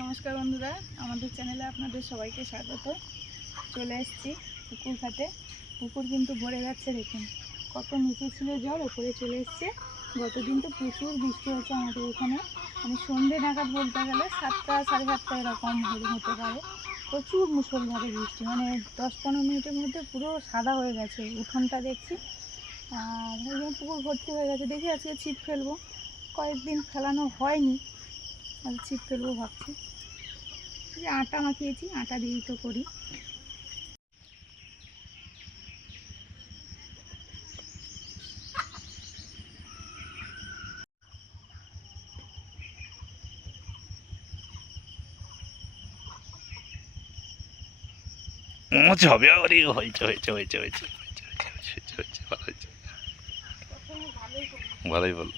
নমস্কার বন্ধুরা, আমাদের চ্যানেলে আপনাদের সবাইকে স্বাগত। চলে এসেছি পুকুর ঘাটে। পুকুর কিন্তু ভরে যাচ্ছে, দেখুন কত নিচে ছিল জল, ওপরে চলে এসছে। গতদিন তো প্রচুর বৃষ্টি হয়েছে আমাদের এখানে, মানে সন্ধ্যে নাগাদ বলতে গেলে 7টা সাড়ে 7টা এরকম হতে পারে। প্রচুর মুষলধারে বৃষ্টি, মানে 10-15 মিনিটের মধ্যে পুরো সাদা হয়ে গেছে উঠোনটা দেখছি। আর এই পুকুর ভর্তি হয়ে গেছে। দেখি আজকে ছিপ ফেলবো, কয়েকদিন ফেলানো হয়নি, আর ছিপ ফেলবো ভাবছি। যে আটা মাখিয়েছি, আটা দিয়েই তো করি। হবে আবার হয়েছে হয়েছে হয়েছে হয়েছে হয়েছে হয়েছে ভালো হয়েছে, ভালোই বল।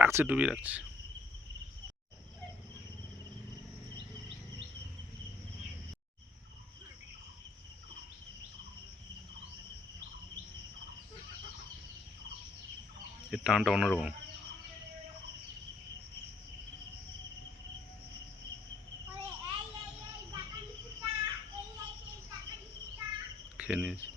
রাখছে, ডুবিয়ে রাখছে। এর টানটা অন্যরকম। খেয়ে নিয়েছি।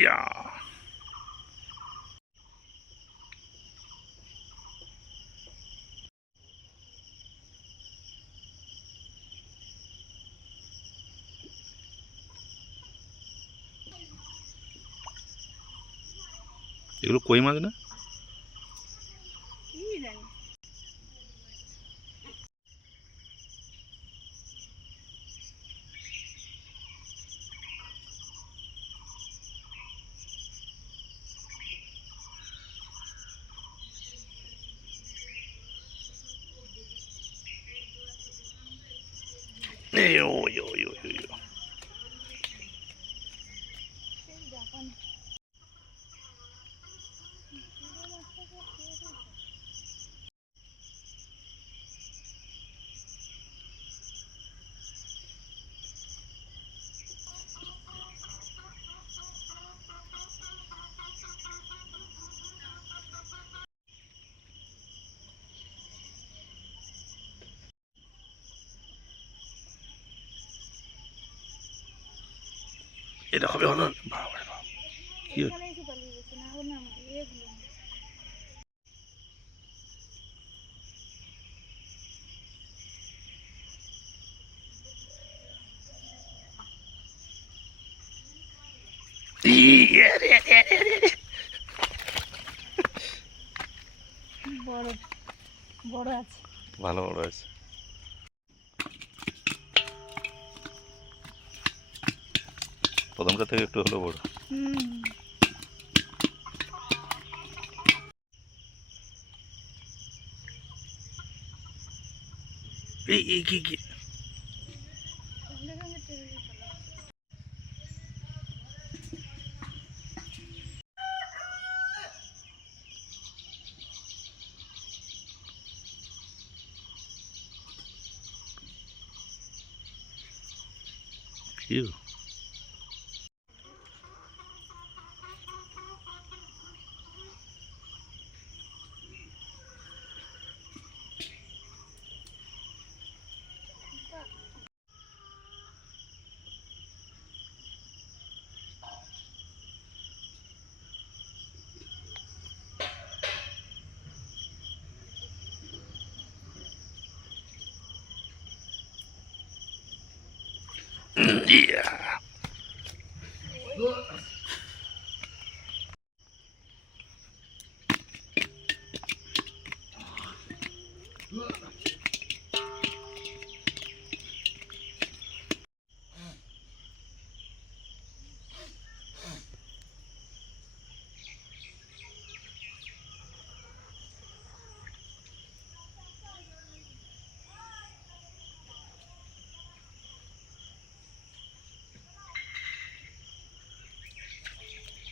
ইয়া এগুলো কই মাছ না? কি জানি। এই ও ও ও ও সেই জাপান পুরো মাছটাকে খেয়ে দিয়েছে। এটা হবে হলো। বাবা বাবা, কি এখানে এসে পালিয়ে গেছে, না হলে না এগুলো বড় বড় আছে। ভালো বড় আছে। প্রথমটা থেকে একটু হলো বড়। হুম, এই কি কি সঙ্গে সঙ্গে টেনে পালাচ্ছে। কি ইয়া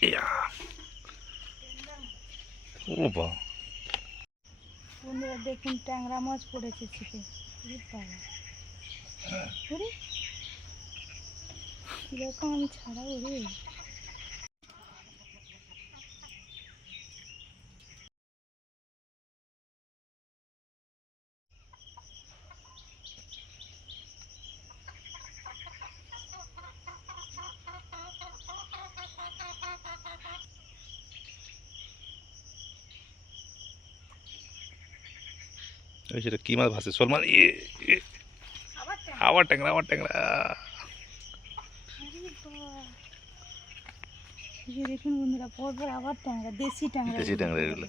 ইয়া, ও বা, বন্ধুরা দেখুন ট্যাংরা মাছ পড়েছে ছিপে। কিরকম আমি ছাড়াবো রে। ওই সেটা কি মাছ ভাসে, শোল মাছ, ইয়ে, ইয়ে, আবার আবার ট্যাংরা, আবার ট্যাংরা। দেখুন বন্ধুরা পরপর আবার ট্যাংরা, দেশি ট্যাংরা। দেশি ট্যাংরা এগুলো।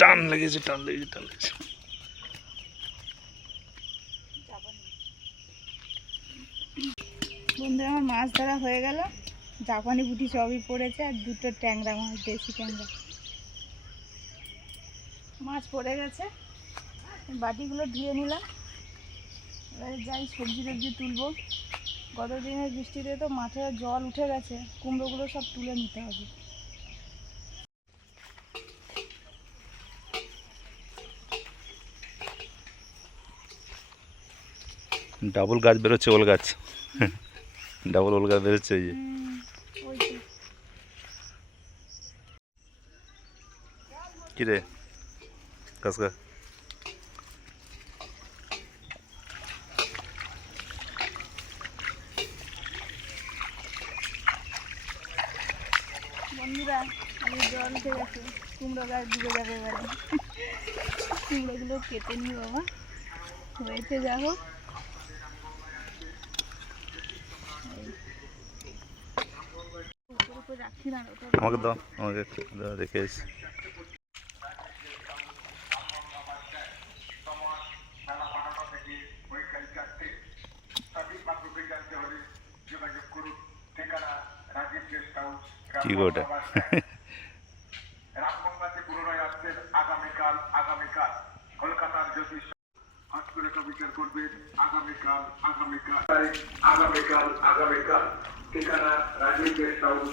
টান লেগেছে, টান লেগেছে, টান লেগেছে। বন্ধুরা আমার মাছ ধরা হয়ে গেল, জাপানি বুটি সবই পড়েছে আর দুটো ট্যাংরা মাছ, দেশি ট্যাংরা মাছ পড়ে গেছে। বাটিগুলো ধুয়ে নিলাম, এবারে যাই সবজি টবজি তুলবো। গত দিনের বৃষ্টিতে তো মাঠে জল উঠে গেছে, কুমড়োগুলো সব তুলে নিতে হবে। ডাবল গাছ বেরোচ্ছে, ওল গাছ, ডাবল ওল গাছ বেরোচ্ছে এই যে। ওই তো। কি রে কাসকা, বন্ধুরা আমি জল উঠে গেছে, কুমড়ো গাছ ডুবে যাবে এবারে। কুমড়োগুলো কেটে নি বাবা, হয়েছে যা হোক। উপর উপর রাখি না, ওটা আমাকে দাও, আমাকে একটু দাও, রেখে এসেছি। কি গো ওটা? রামগঙ্গাতে পুনরায় আসছেন আগামীকাল। কলকাতার জ্যোতিষ হস্তরেখা বিচার করবেন আগামীকাল। ঠিকানা রাজীব গেস্ট হাউস।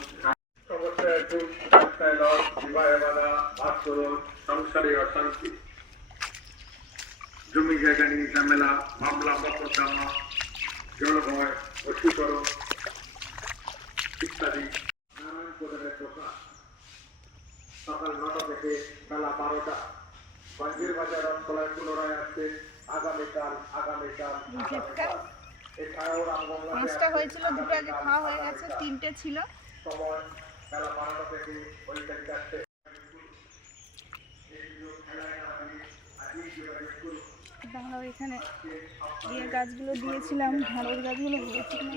সমস্যা একটু রাস্তায় লস, বিবাহে বাধা, ভাস্করণ, সংসারে অশান্তি, জমি জায়গা নিয়ে ঝামেলা, মামলা মকদ্দমা, জলভয়, বশীকরণ ইত্যাদি নানান প্রকারের প্রকাশ। সকাল 9টা থেকে বেলা 12টা গঞ্জের বাজার রথতলায় পুনরায় আসছে আগামীকাল। এছাড়াও রামগঙ্গা 5টা হয়েছিল, দুটো আগে খাওয়া হয়ে গেছে, 3টে ছিল। সময় বেলা 12টা থেকে ওইখানে যাচ্ছে। আমরা এখানে দিয়ে গাছগুলো দিয়েছিলাম, ঢেঁড়স গাছগুলো হয়েছিল না।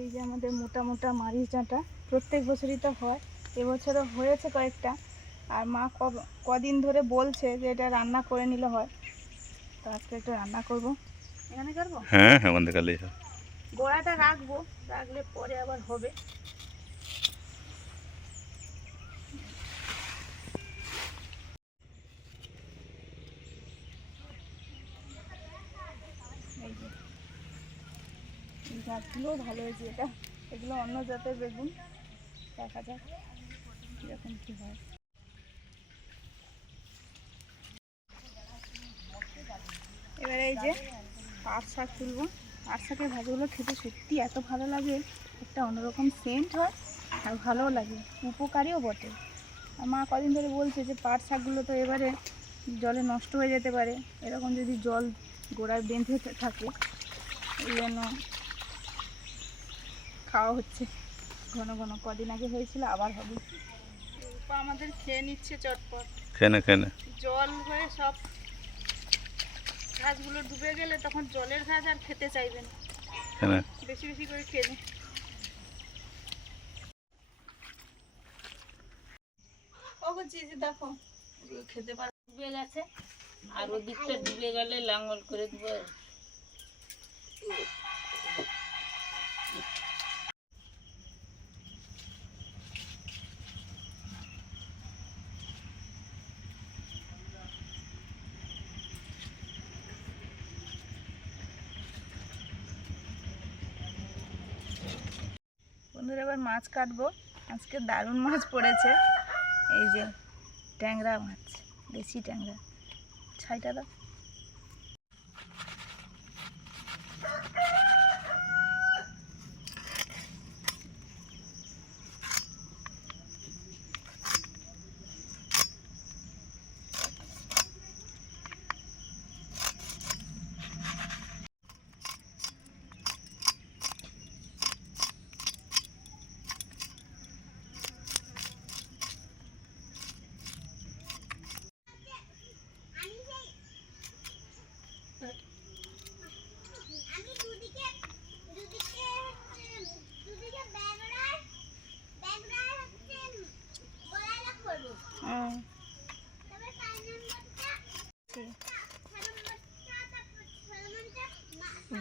এই যে আমাদের মোটা মোটা মারিচ ডাঁটা, প্রত্যেক বছরই তো হয়, এবছরও হয়েছে কয়েকটা। আর মা কদিন ধরে বলছে যে এটা রান্না করে নিলে হয়, তো আজকে একটু রান্না করবো। এখানে করবো, হ্যাঁ হ্যাঁ, বন্ধ কালেই হয়। গোড়াটা রাখবো, রাখলে পরে আবার হবে। এই গাছগুলোও ভালো হয়েছে, এগুলো অন্য জাতের বেগুন, দেখা যাক কীরকম কী হয়। এবারে এই যে পাট শাক তুলবো। পাট শাকের ভাজাগুলো খেতে সত্যি এত ভালো লাগে, একটা অন্যরকম সেন্ট হয় আর ভালোও লাগে, উপকারীও বটে। আর মা কদিন ধরে বলছে যে পাট শাকগুলো তো এবারে জলে নষ্ট হয়ে যেতে পারে, এরকম যদি জল গোড়ায় বেঁধে থাকে, এই জন্য খাওয়া হচ্ছে ঘন ঘন। কদিন আগে হয়েছিল, আবার হবে। আমাদের খেয়ে নিচ্ছে চটপট, কেনে জল হয়ে সব ঘাসগুলো ডুবে গেলে তখন জলের ঘাস আর খেতে চাইবে না, বেশি বেশি করে কেনে। দেখো খেতে পারে, ডুবে গেছে, আর ওদিকটা ডুবে গেলে লাঙ্গল করে দেবো। বন্ধুরা এবার মাছ কাটবো। আজকে দারুণ মাছ পড়েছে, এই যে ট্যাংরা মাছ, দেশি ট্যাংরা। ছাইটা দাও।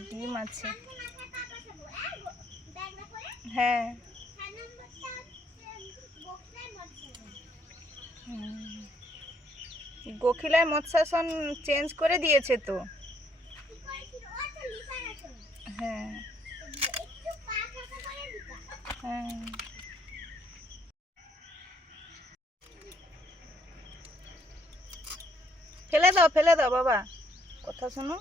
ডিম আছে, হ্যাঁ। গোখিলায় মৎস্যাসন চেঞ্জ করে দিয়েছে তো, হ্যাঁ হ্যাঁ। ফেলে দাও বাবা, কথা শোনো।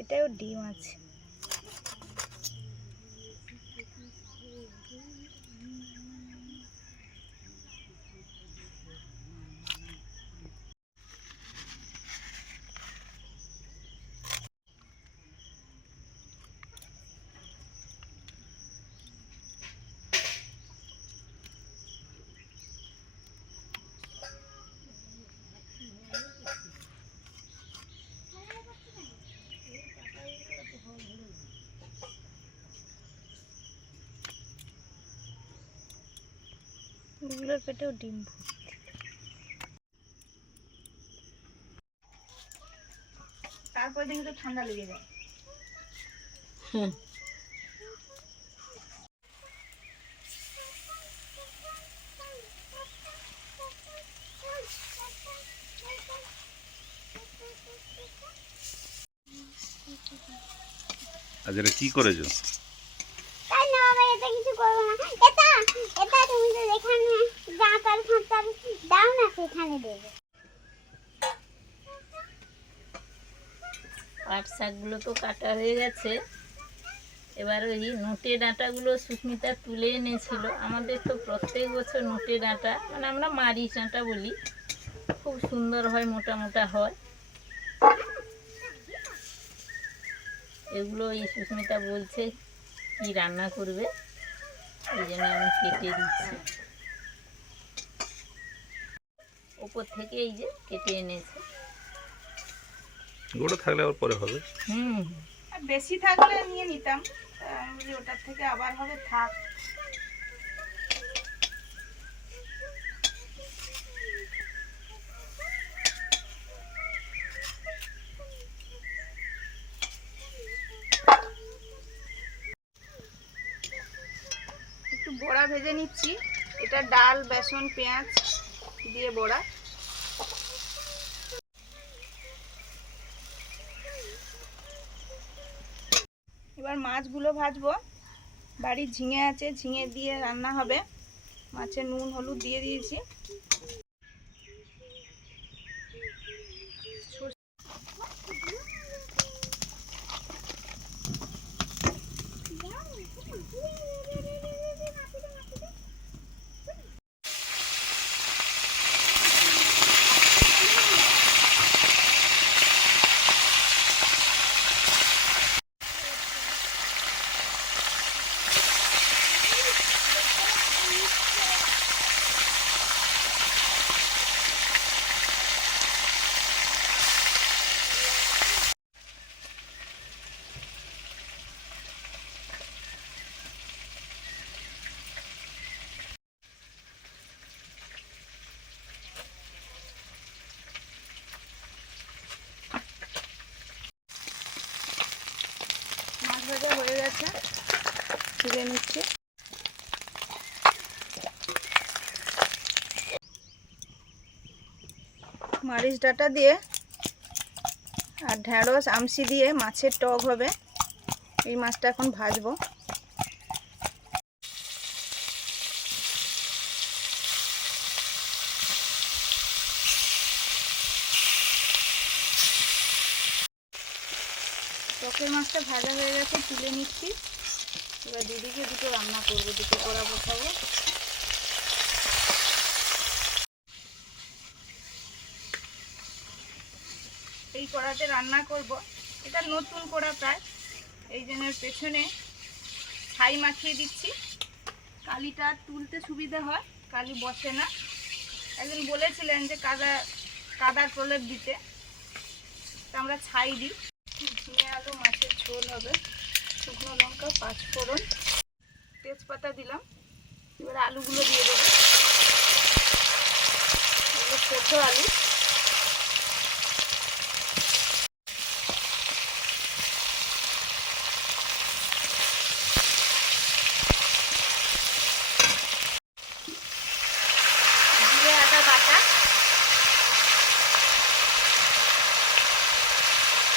এটাও ডিম আছে। এগুলোর পেটেও ডিম ভর্তি। তারপর দেখি তো ঠান্ডা লেগে যায়। আজ এটা কি করেছো? পাট শাকগুলো তো কাটা হয়ে গেছে, এবার ওই নোটে ডাঁটাগুলো সুস্মিতা তুলে এনেছিল। আমাদের তো প্রত্যেক বছর নোটে ডাঁটা, মানে আমরা মারিচ ডাঁটা বলি, খুব সুন্দর হয়, মোটা মোটা হয়। এগুলো এই সুস্মিতা বলছে কি রান্না করবে, এই জন্য আমি কেটে দিচ্ছি। ওপর থেকে এই যে কেটে এনেছে। গোটা থাকলে আবার পরে হবে। বেশি থাকলে নিয়ে নিতাম, তাই আমি বলি ওটার থেকে আবার হবে, থাক। একটু বড়া ভেজে নিচ্ছি। এটা ডাল, বেসন, পেঁয়াজ দিয়ে বড়া। এবার মাছগুলো ভাজবো। বাড়ির ঝিঙে আছে, ঝিঙে দিয়ে রান্না হবে। মাছে নুন হলুদ দিয়ে দিয়েছি। মাছ ভাজা হয়ে গেছে, তুলে নিচ্ছি। মারিচ ডাঁটা দিয়ে আর ঢেঁড়স আমসি দিয়ে মাছের টক হবে। এই মাছটা এখন ভাজবো। টকের মাছটা ভাজা হয়ে গেছে, তুলে নিচ্ছি। এবার দিদিকে দুটো রান্না করবো, দুটো কড়া বসাবো। এই কড়াতে রান্না করব। এটা নতুন কড়া প্রায়, এই জন্য পেছনে ছাই মাখিয়ে দিচ্ছি। কালিটা তুলতে সুবিধা হয়, কালি বসে না। একজন বলেছিলেন যে কাদার প্রলেপ দিতে, তা আমরা ছাই দিই। ঝিঙে আলু মাছের ঝোল হবে। শুকনো লঙ্কা, পাঁচফোড়ন, তেজপাতা দিলাম। এবার আলুগুলো দিয়ে দেবো। এগুলো সেদ্ধ আলু। জিরে আদা বাটা,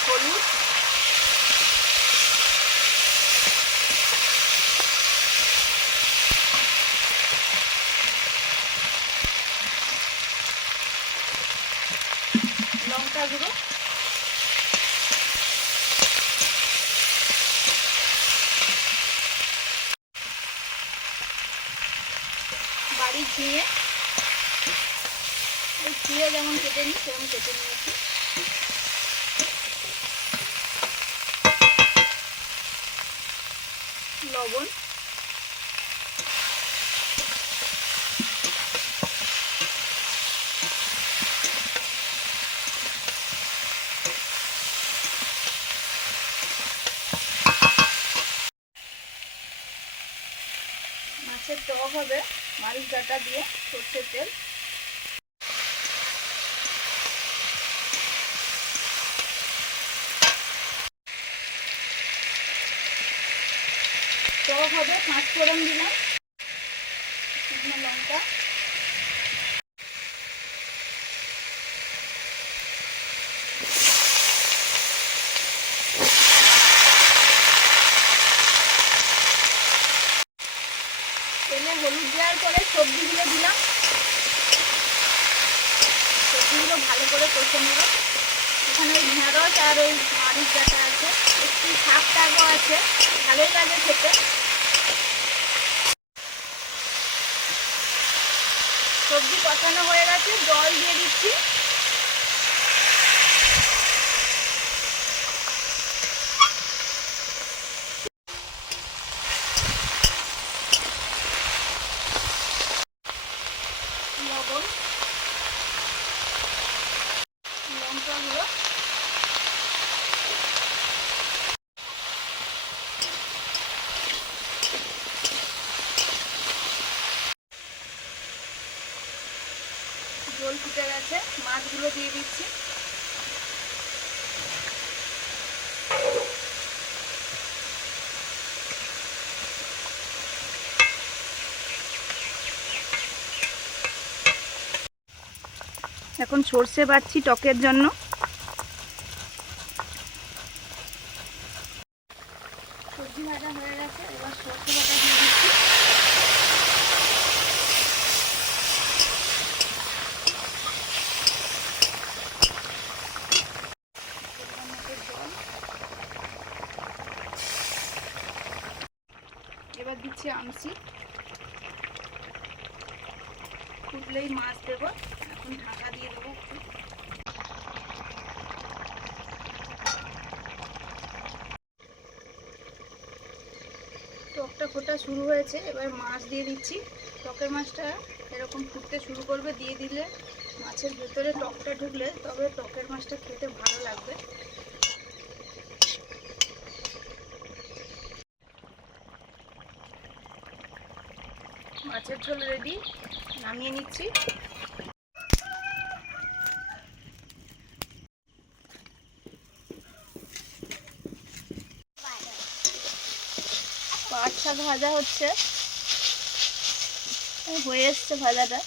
হলুদ, লঙ্কা গুঁড়ো, বাড়ির ঝিঙে, ওই ঝিঙে যেমন কেটে নিই সেরকম কেটে নিয়েছি। লবণ, মাছের টক হবে মারিচ ডাঁটা দিয়ে, সর্ষের তেল। টক হবে, পাঁচফোড়ন দিলাম, শুকনো লঙ্কা, তেলে হলুদ দেওয়ার পরে সবজিগুলো দিলাম। সবজিগুলো ভালো করে কষে নেব। এখানে ওই ঢেঁড়স আর ওই মারিচ ডাঁটা আছে, একটু শাক টাকও আছে, ভালোই লাগে খেতে। সবজি কষানো হয়ে গেছে, জল দিয়ে দিচ্ছি। লবণ, লঙ্কা গুঁড়ো, মাছগুলো দিয়ে দিচ্ছি। এখন সর্ষে বাটছি টকের জন্য। সবজি ভাজা হয়ে গেছে, এবার সর্ষে বাটা দিয়ে দিচ্ছি। এবার দিচ্ছি আমসি, ফুটলেই মাছ দেবো। এখন ঢাকা দিয়ে দেবো একটু। টকটা ফোটা শুরু হয়েছে, এবার মাছ দিয়ে দিচ্ছি। টকের মাছটা এরকম ফুটতে শুরু করবে, দিয়ে দিলে মাছের ভেতরে টকটা ঢুকলে তবে টকের মাছটা খেতে ভালো লাগবে। মাছের ঝোল রেডি, নামিয়ে নিচ্ছি। পাট শাক ভাজা হচ্ছে, হয়ে এসছে ভাজাটা।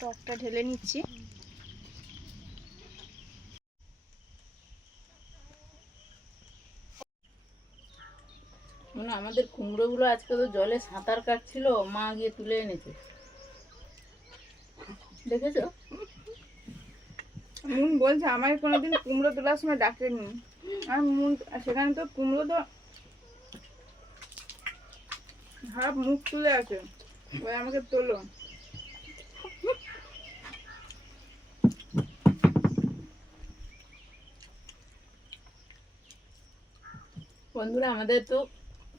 টকটা ঢেলে নিচ্ছি। মানে আমাদের কুমড়োগুলো আজকে তো জলে সাঁতার কাটছিল, মা গিয়ে তুলে এনেছে, দেখেছো? মুন বলছে আমাকে কোনোদিন কুমড়ো তোলার সময় ডাকেনি। আর মুন সেখানে তো কুমড়ো তো হাফ মুখ তুলে আছে, ওই আমাকে তোলো। বন্ধুরা, আমাদের তো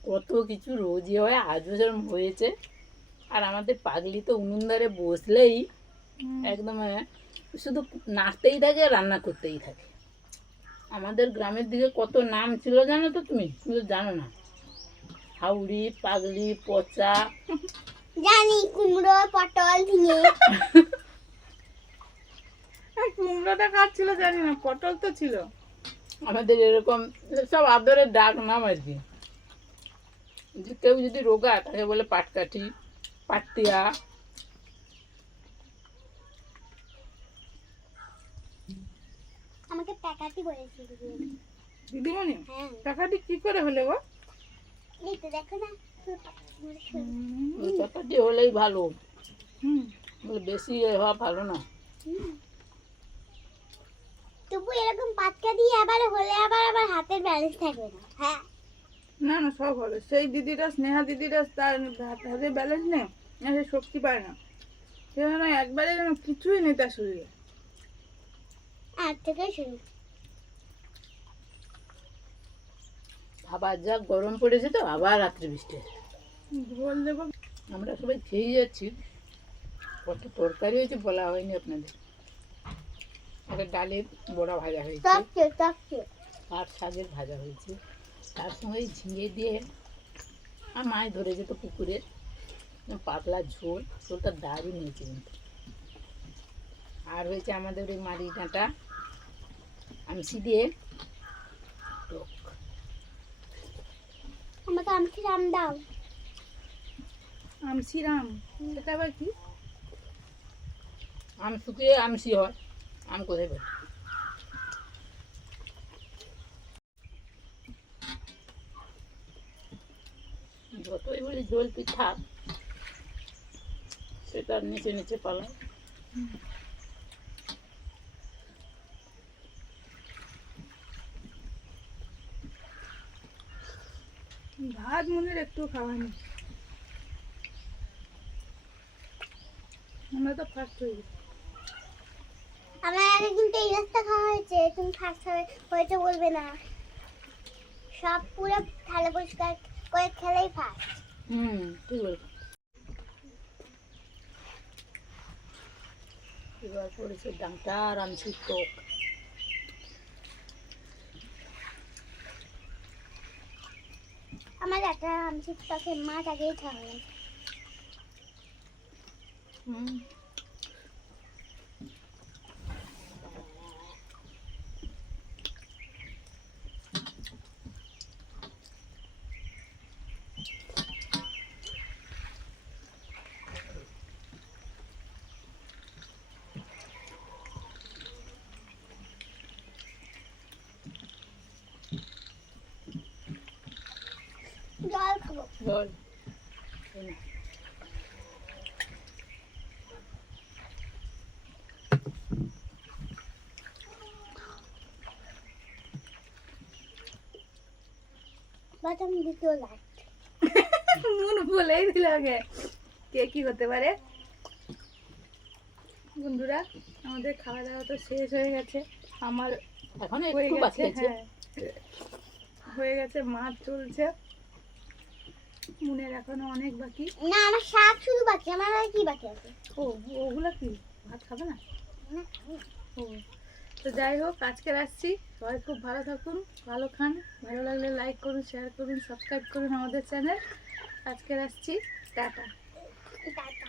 কত কিছু রোজই হয়, আজও যেরকম হয়েছে। আর আমাদের পাগলি তো উনুন ধারে বসলেই একদম শুধু নাড়তেই থাকে, রান্না করতেই থাকে। আমাদের গ্রামের দিকে কত নাম ছিল জানো তো? তুমি তো জানো না। হাউড়ি, পাগলি, পচা, জানি, কুমড়ো, পটল, ঝিঙে। কুমড়োটা কার ছিল জানি না, পটল তো ছিল। আমাদের এরকম সব আদরের ডাক নাম আর কি। যে কেউ যদি রোগা তাকে বলে পাটকাঠি, পাটতিয়া। আমাকে প্যাকাটি বলেছিল দিদিমণি, হ্যাঁ, টাকাটি কি করে হলে গো? এই তো দেখো না। ওই পাটকাঠি হলেই ভালো, হুম, বলে বেশি হওয়া ভালো না। তবু এরকম পাতকা দিয়ে আবার হলে আবার হাতের ব্যালেন্স থাকবে না। হ্যাঁ, না না, সব হলো। সেই দিদিটা, স্নেহা দিদিটা, তার হাতে ব্যালেন্স নেই, না সে শক্তি পায় না। সে যেন একবারে যেন কিছুই নেই তার শরীরে। আজ থেকে শুরু। আবার যা গরম পড়েছে তো, আবার রাত্রে বৃষ্টি আসবে। ঝোল দেবো। আমরা সবাই খেয়ে যাচ্ছি। কত তরকারি হয়েছে বলা হয়নি আপনাদের। একটা ডালের বড়া ভাজা হয়েছে, টকছে। আর শাকের ভাজা হয়েছে, তার সঙ্গে ঝিঙে দিয়ে আর মাছ ধরেছে তো পুকুরে, পাতলা ঝোল। ঝোলটা দারুণ হয়েছে কিন্তু। আর হয়েছে আমাদের ওই মারি ডাঁটা আমসি দিয়ে টক। আমাকে আমকি রাম দাও। আমসিরাম, এটা আবার কি? আম শুকিয়ে আমসি হয়, আম কোথায় পাই? যতই বলি ঝোল পিঠা, সেটার নিচে নিচে পালা। ভাত মনের একটু খাওয়ানি, আমরা তো ফার্স্ট হয়ে গেছি। আমার আগে কিন্তু এই রাস্তা খাওয়া হয়েছে, তুমি ফার্স্ট হয়েছে বলবে না। সব পুরো থালা পরিষ্কার করে খেলেই ফার্স্ট। ঠিক বলছো। এবার পড়েছে ডাঁটা আর আমসির টক। আমার একটা আমসির টকে মাছ আগেই খাওয়া হয়েছে। বল বাদাম দ্বিতীয় লাট নুন বলেই দিল আগে কে কি হতে পারে। বন্ধুরা আমাদের খাওয়া দাওয়া তো শেষ হয়ে গেছে, আমার এখন হয়ে একটু বাকি গেছে, আছে। হ্যাঁ হয়ে গেছে, মাছ চলছে, মুনের এখনো অনেক বাকি। না আমার শাক শুধু বাকি, আমার আর কি বাকি আছে? ও ওগুলো কি ভাত খাবে না? না, খাবো না। ও তো যাই হোক, আজকে আসছি, সবাই খুব ভালো থাকুন, ভালো খান, ভালো লাগলে লাইক করুন, শেয়ার করুন, সাবস্ক্রাইব করুন আমাদের চ্যানেল। আজকে আসছি, টাটা। টাটা।